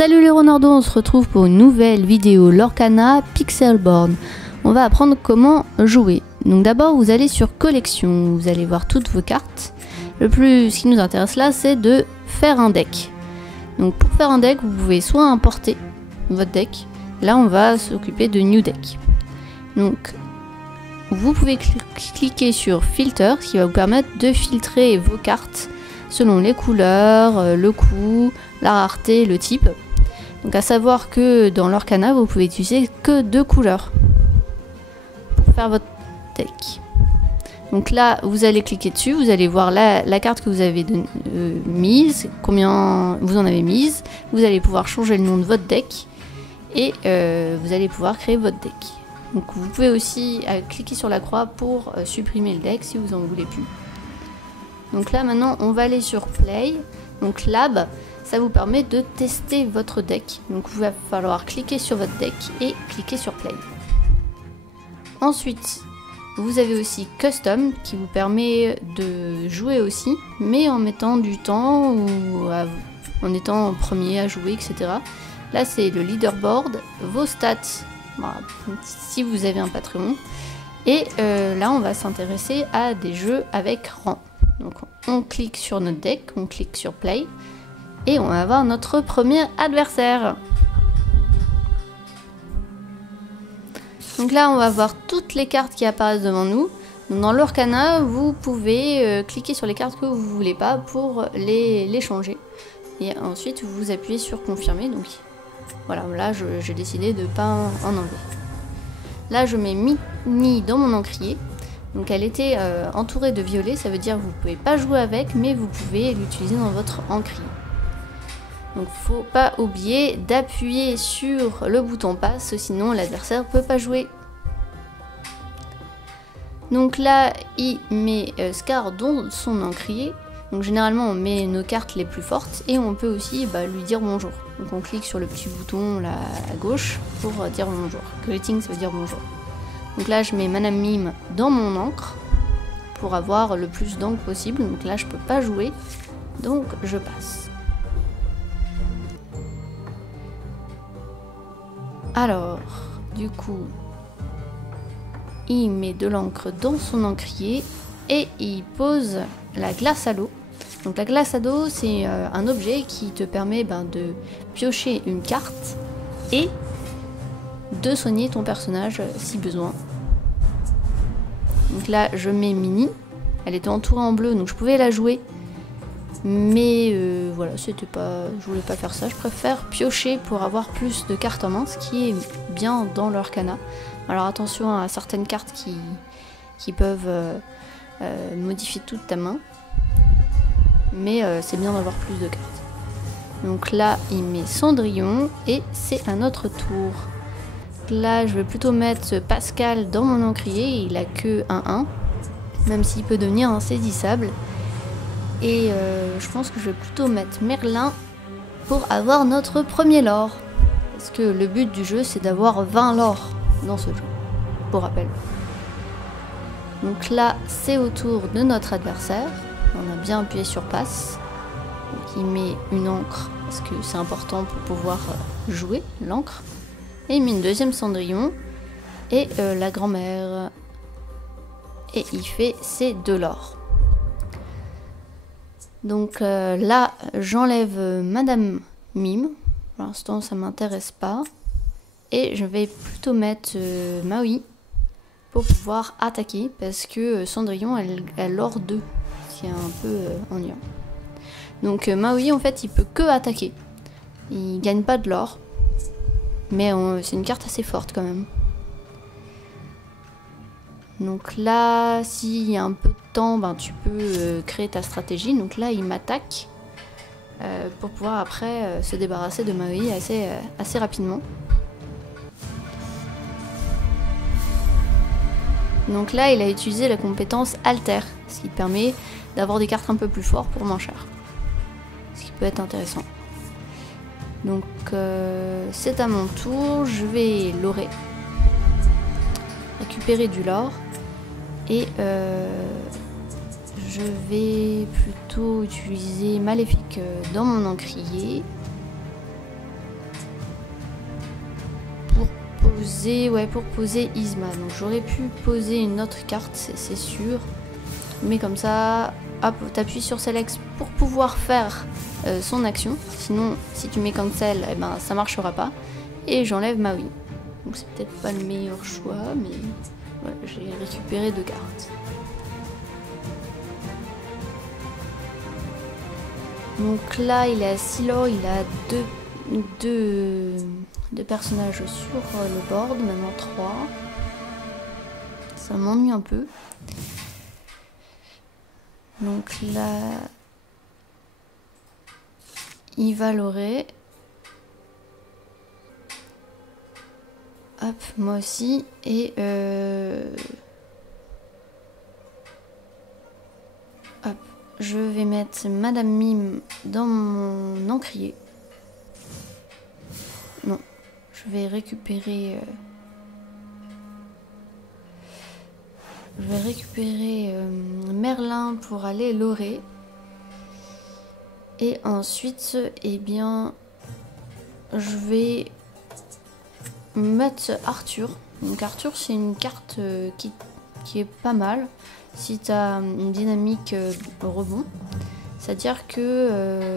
Salut les renardos, on se retrouve pour une nouvelle vidéo Lorcana Pixelborn. On va apprendre comment jouer. Donc d'abord vous allez sur collection, vous allez voir toutes vos cartes. Ce qui nous intéresse là, c'est de faire un deck. Donc pour faire un deck, vous pouvez soit importer votre deck. Là on va s'occuper de New Deck. Donc vous pouvez cliquer sur Filter, ce qui va vous permettre de filtrer vos cartes selon les couleurs, le coût, la rareté, le type. Donc à savoir que dans Lorcana, vous pouvez utiliser que 2 couleurs pour faire votre deck. Donc là, vous allez cliquer dessus, vous allez voir la carte que vous avez mise, combien vous en avez mise. Vous allez pouvoir changer le nom de votre deck et vous allez pouvoir créer votre deck. Donc vous pouvez aussi cliquer sur la croix pour supprimer le deck si vous en voulez plus. Donc là maintenant on va aller sur Play. Donc Lab, ça vous permet de tester votre deck. Donc il va falloir cliquer sur votre deck et cliquer sur Play. Ensuite vous avez aussi Custom qui vous permet de jouer aussi, mais en mettant du temps ou en étant premier à jouer, etc. Là c'est le leaderboard, vos stats, voilà, si vous avez un Patreon. Et là on va s'intéresser à des jeux avec rang. Donc on clique sur notre deck, on clique sur Play et on va avoir notre premier adversaire. Donc là on va voir toutes les cartes qui apparaissent devant nous. Donc dans Lorcana, vous pouvez cliquer sur les cartes que vous voulez pas pour les changer. Et ensuite vous appuyez sur confirmer. Donc voilà, là j'ai décidé de ne pas en enlever. Là je mets Mini dans mon encrier. Donc elle était entourée de violet, ça veut dire que vous ne pouvez pas jouer avec, mais vous pouvez l'utiliser dans votre encrier. Donc faut pas oublier d'appuyer sur le bouton passe, sinon l'adversaire ne peut pas jouer. Donc là il met Scar dans son encrier. Donc généralement on met nos cartes les plus fortes et on peut aussi lui dire bonjour. Donc on clique sur le petit bouton là à gauche pour dire bonjour. Greeting, ça veut dire bonjour. Donc là je mets Madame Mime dans mon encre pour avoir le plus d'encre possible. Donc là je peux pas jouer, donc je passe. Alors du coup il met de l'encre dans son encrier et il pose la glace à l'eau. Donc la glace à l'eau c'est un objet qui te permet de piocher une carte et de soigner ton personnage si besoin. Donc là je mets Mini, elle était entourée en bleu donc je pouvais la jouer, mais voilà, c'était pas, je voulais pas faire ça, je préfère piocher pour avoir plus de cartes en main, ce qui est bien dans Lorcana. Alors attention à certaines cartes qui peuvent modifier toute ta main, mais c'est bien d'avoir plus de cartes. Donc là il met Cendrillon et c'est à notre tour. Là je vais plutôt mettre Pascal dans mon encrier, il a que 1-1, même s'il peut devenir insaisissable. Et je pense que je vais plutôt mettre Merlin pour avoir notre premier lore. Parce que le but du jeu c'est d'avoir 20 lores dans ce jeu, pour rappel. Donc là c'est au tour de notre adversaire, on a bien appuyé sur passe. Donc il met une encre, parce que c'est important pour pouvoir jouer l'encre. Et il met une deuxième Cendrillon et la grand-mère. Et il fait ses 2 lores. Donc là, j'enlève Madame Mime. Pour l'instant, ça m'intéresse pas. Et je vais plutôt mettre Maui pour pouvoir attaquer. Parce que Cendrillon, elle lore 2. Ce qui est un peu ennuyant. Donc Maui, en fait, il peut que attaquer. Il gagne pas de lore. Mais c'est une carte assez forte quand même. Donc là, s'il y a un peu de temps, tu peux créer ta stratégie. Donc là, il m'attaque pour pouvoir après se débarrasser de Maui assez rapidement. Donc là, il a utilisé la compétence Alter, ce qui permet d'avoir des cartes un peu plus fortes pour moins cher. Ce qui peut être intéressant. Donc c'est à mon tour, je vais lorer, récupérer du lore et je vais plutôt utiliser Maléfique dans mon encrier poser, ouais, pour poser Yzma. Donc j'aurais pu poser une autre carte, c'est sûr. Mais comme ça, hop, t'appuies sur Select pour pouvoir faire son action. Sinon, si tu mets Cancel, eh ben, ça marchera pas. Et j'enlève Maui. Donc c'est peut-être pas le meilleur choix, mais voilà, j'ai récupéré 2 cartes. Donc là, il est à Silo, il a deux personnages sur le board, maintenant 3. Ça m'ennuie un peu. Donc là, il va l'aurer. Hop, moi aussi. Et hop, je vais mettre Madame Mime dans mon encrier. Non, je vais récupérer... Merlin pour aller l'aurer. Et ensuite, eh bien, je vais mettre Arthur. Donc Arthur, c'est une carte qui est pas mal si tu as une dynamique rebond. C'est-à-dire que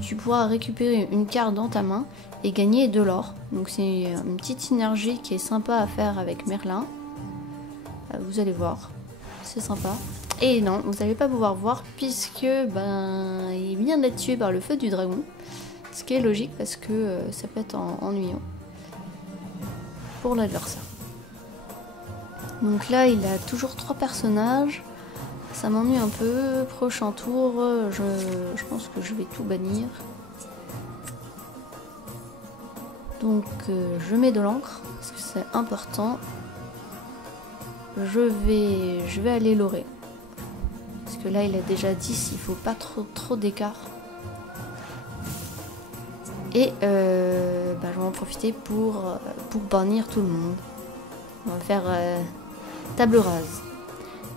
tu pourras récupérer une carte dans ta main et gagner de l'or. Donc c'est une petite synergie qui est sympa à faire avec Merlin. Vous allez voir, c'est sympa. Et non, vous n'allez pas pouvoir voir puisque ben il vient d'être tué par le feu du dragon. Ce qui est logique parce que ça peut être ennuyant pour l'adversaire. Donc là, il a toujours 3 personnages. Ça m'ennuie un peu. Prochain tour, je pense que je vais tout bannir. Donc je mets de l'encre parce que c'est important. Je vais aller l'aurer. Parce que là, il a déjà 10, il faut pas trop d'écart. Et je vais en profiter pour bannir tout le monde. On va faire table rase.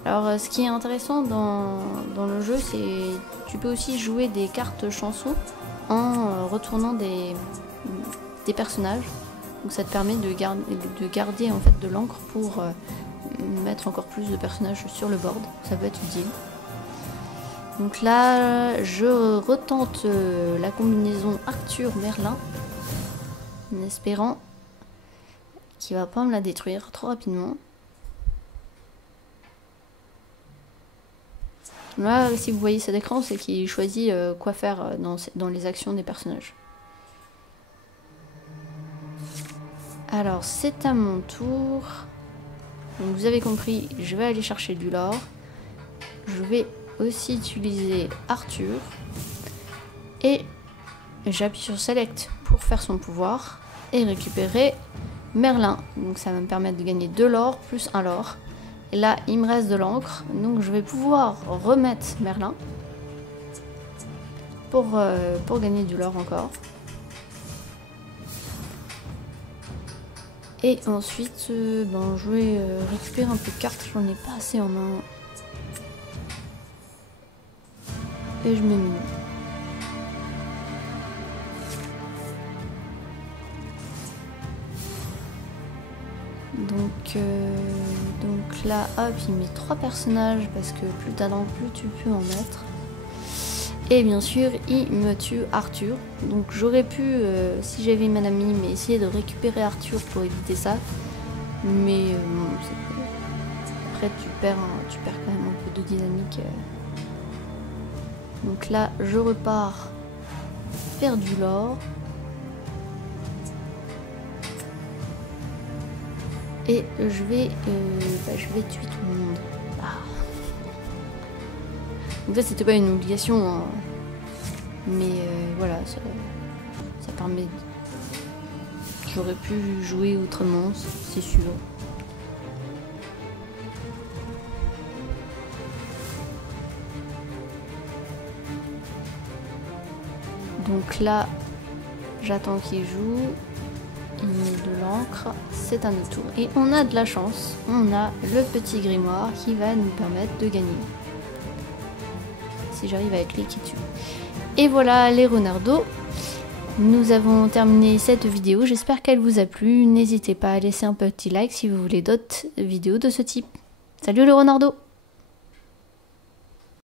Alors, ce qui est intéressant dans le jeu, c'est tu peux aussi jouer des cartes chansons en retournant des personnages. Donc ça te permet de garder en fait de l'encre pour mettre encore plus de personnages sur le board. Ça peut être utile. Donc là, je retente la combinaison Arthur-Merlin en espérant qu'il va pas me la détruire trop rapidement. Là, si vous voyez cet écran, c'est qu'il choisit quoi faire dans les actions des personnages. Alors, c'est à mon tour. Donc, vous avez compris, je vais aller chercher du lore. Je vais aussi utiliser Arthur. Et j'appuie sur Select pour faire son pouvoir. Et récupérer Merlin. Donc, ça va me permettre de gagner 2 lore plus 1 lore. Et là, il me reste de l'encre. Donc, je vais pouvoir remettre Merlin. Pour gagner du lore encore. Et ensuite, je vais récupérer un peu de cartes, j'en ai pas assez en main. Et je mets Mime. Donc là, hop, il met 3 personnages parce que plus t'as d'encre, plus tu peux en mettre. Et bien sûr, il me tue Arthur. Donc j'aurais pu, si j'avais Madame Mime, essayer de récupérer Arthur pour éviter ça. Mais après, tu perds quand même un peu de dynamique. Donc là, je repars faire du lore. Et je vais tuer tout le monde. Ah. Donc ça, c'était pas une obligation, hein. Mais voilà, ça permet... J'aurais pu jouer autrement, c'est sûr. Donc là, j'attends qu'il joue. Il met de l'encre, c'est à notre tour. Et on a de la chance, on a le petit grimoire qui va nous permettre de gagner. Si j'arrive avec les qui tue. Et voilà les Renardos. nous avons terminé cette vidéo. J'espère qu'elle vous a plu. N'hésitez pas à laisser un petit like si vous voulez d'autres vidéos de ce type. Salut le Renardo!